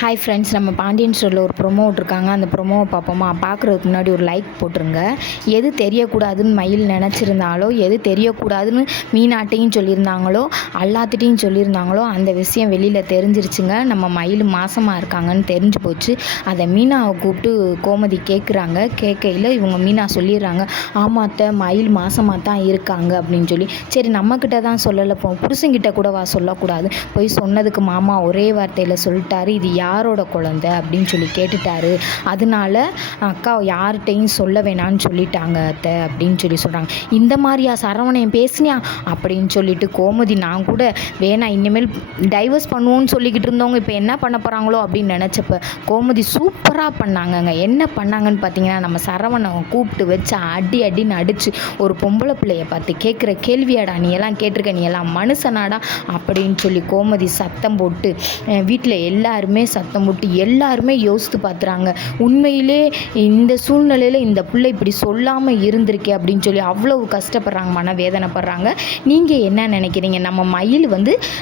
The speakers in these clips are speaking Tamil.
ஹாய் ஃப்ரெண்ட்ஸ், நம்ம பாண்டியன் ஸ்டோரில் ஒரு ப்ரொமோ விட்ருக்காங்க. அந்த ப்ரொமோவை பார்ப்போமா? பார்க்குறதுக்கு முன்னாடி ஒரு லைக் போட்டுருங்க. எது தெரியக்கூடாதுன்னு மயில் நினச்சிருந்தாலோ, எது தெரியக்கூடாதுன்னு மீனாட்டையும் சொல்லியிருந்தாங்களோ, எல்லாத்துட்டையும் சொல்லியிருந்தாங்களோ, அந்த விஷயம் வெளியில் தெரிஞ்சிருச்சுங்க. நம்ம மயில் மாசமாக இருக்காங்கன்னு தெரிஞ்சு போச்சு. அதை மீனாவை கூப்பிட்டு கோமதி கேட்குறாங்க. கேட்கையில் இவங்க மீனா சொல்லிடுறாங்க, ஆமாத்த மயில் மாசமாக தான் இருக்காங்க அப்படின்னு சொல்லி. சரி, நம்மக்கிட்ட தான் சொல்லலை, புருஷங்கிட்ட கூடவா சொல்லக்கூடாது? போய் சொன்னதுக்கு மாமா ஒரே வார்த்தையில் சொல்லிட்டாரு, இது யாரோட குழந்தை அப்படின்னு சொல்லி கேட்டுட்டாரு. அதனால அக்கா யார்கிட்டையும் சொல்ல வேணான்னு சொல்லிட்டாங்க அத்தை அப்படின்னு சொல்லி சொல்கிறாங்க. இந்த மாதிரியா சரவணையன் பேசினியா அப்படின்னு சொல்லிட்டு கோமதி, நான் கூட வேணா இனிமேல் டைவர்ஸ் பண்ணுவோன்னு சொல்லிக்கிட்டு இருந்தவங்க இப்போ என்ன பண்ண போகிறாங்களோ அப்படின்னு நினச்சப்ப கோமதி சூப்பராக பண்ணாங்கங்க. என்ன பண்ணாங்கன்னு பார்த்தீங்கன்னா, நம்ம சரவணை கூப்பிட்டு வச்சு அடின்னு அடித்து ஒரு பொம்பளை பிள்ளைய பார்த்து கேட்குற கேள்வியாடா நீ எல்லாம் கேட்டிருக்க, நீ எல்லாம் மனுஷனாடா அப்படின்னு சொல்லி கோமதி சத்தம் போட்டு வீட்டில் எல்லாருமே சத்தம் போட்டு எல்லாருமே யோசித்து பார்த்துறாங்க. உண்மையிலே இந்த சூழ்நிலையில் இந்த பிள்ளை இப்படி சொல்லாமல் இருந்திருக்கே அப்படின்னு சொல்லி அவ்வளவு கஷ்டப்படுறாங்க, மனவேதனைப்படுறாங்க. நீங்கள் என்ன நினைக்கிறீங்க? நம்ம மயில்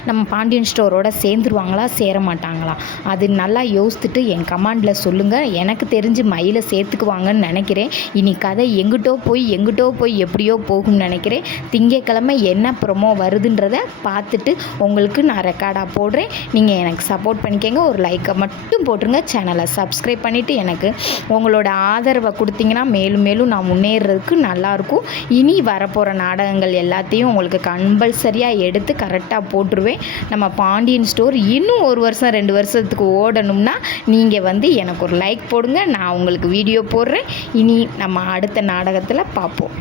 நம்ம பாண்டியன் ஸ்டோரோட சேர்ந்துருவாங்களா, சேர மாட்டாங்களா? அது நல்லா யோசித்துட்டு என் கமெண்டில் சொல்லுங்கள். எனக்கு தெரிஞ்சு மயிலை சேர்த்துக்குவாங்கன்னு நினைக்கிறேன். இனி கதை எங்கிட்டோ போய் எப்படியோ போகும்னு நினைக்கிறேன். திங்கட்கிழமை என்ன ப்ரொமோ வருதுன்றதை பார்த்துட்டு உங்களுக்கு நான் ரெக்கார்டாக போடுறேன். நீங்கள் எனக்கு சப்போர்ட் பண்ணிக்கங்க. ஒரு லைக்கை மட்டும் போட்டுருங்க. சேனலை சப்ஸ்கிரைப் பண்ணிவிட்டு எனக்கு உங்களோட ஆதரவை கொடுத்தீங்கன்னா மேலும் மேலும் நான் முன்னேறதுக்கு நல்லாயிருக்கும். இனி வரப்போகிற நாடகங்கள் எல்லாத்தையும் உங்களுக்கு கம்பல்சரியாக எடுத்து கரெக்டாக போட்டுருவேன். நம்ம பாண்டியன் ஸ்டோர் இன்னும் 1 வருஷம் 2 வருஷத்துக்கு ஓடணும்னா நீங்கள் எனக்கு ஒரு லைக் போடுங்க. நான் உங்களுக்கு வீடியோ போடுறேன். இனி நம்ம அடுத்த நாடகத்தில் பார்ப்போம்.